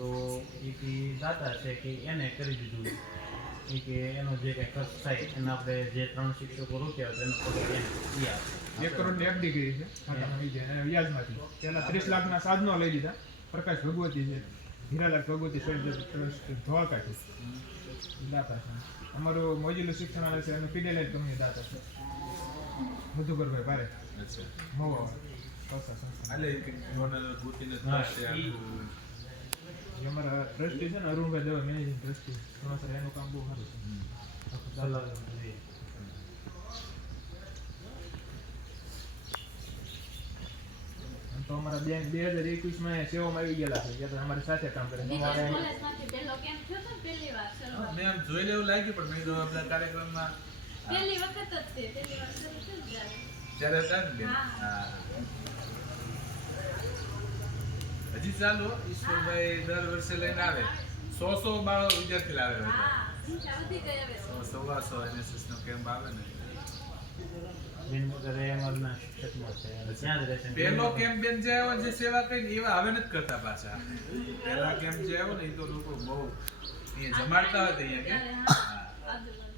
તો એ કે દાતા છે કે એને કરી દીધું. એ કે એનો જે કંઈ ખર્ચ થાય એના આપણે જે ત્રણ શિક્ષકો રોક્યા હતા એનો ખર્ચ એને ઈ આપે. એક કરોડ એક ડિગ્રી છે વ્યાજમાંથી. પહેલા ત્રીસ લાખના સાધનો લઈ લીધા પ્રકાશ ભગવતી છે હીરાલાલ ભગવતી ટ્રસ્ટ ધોળકા છે. દાતા છે. અમારું મોજીલું શિક્ષણ આવે છે એનું પીડેલાઇટ કંપની દાતા છે. મધુકરભાઈ ભારે. અચ્છા. મહુવા એટલે અમારા ટ્રસ્ટી છે ને અરુણભાઈ દવે મેનેજિંગ ટ્રસ્ટી ઘણા એનું કામ બહુ સારું છે. આમ તો અમારા બે બે હજાર એકવીસમાં સેવામાં આવી ગયેલા છે તો અમારી સાથે કામ કરે. મેં આમ જોઈને એવું લાગ્યું પણ મેં કીધું આપણા કાર્યક્રમમાં પહેલી વખત જ તે પહેલી જ્યારે. ત્યારે હતા ને હા. હજી ચાલુ ઈશ્વરભાઈ દર વર્ષે લઈને આવે. સો સો બાળ વિદ્યાર્થી લાવે સો સવા સો NSS નો કેમ્પ આવે ને. પહેલો કેમ્પ બેન જે આવ્યો જે સેવા કરી એવા હવે નથી કરતા પાછા. પેલા કેમ્પ જે આવ્યો ને એ તો લોકો બહુ અહીંયા જમાડતા હતા અહીંયા કે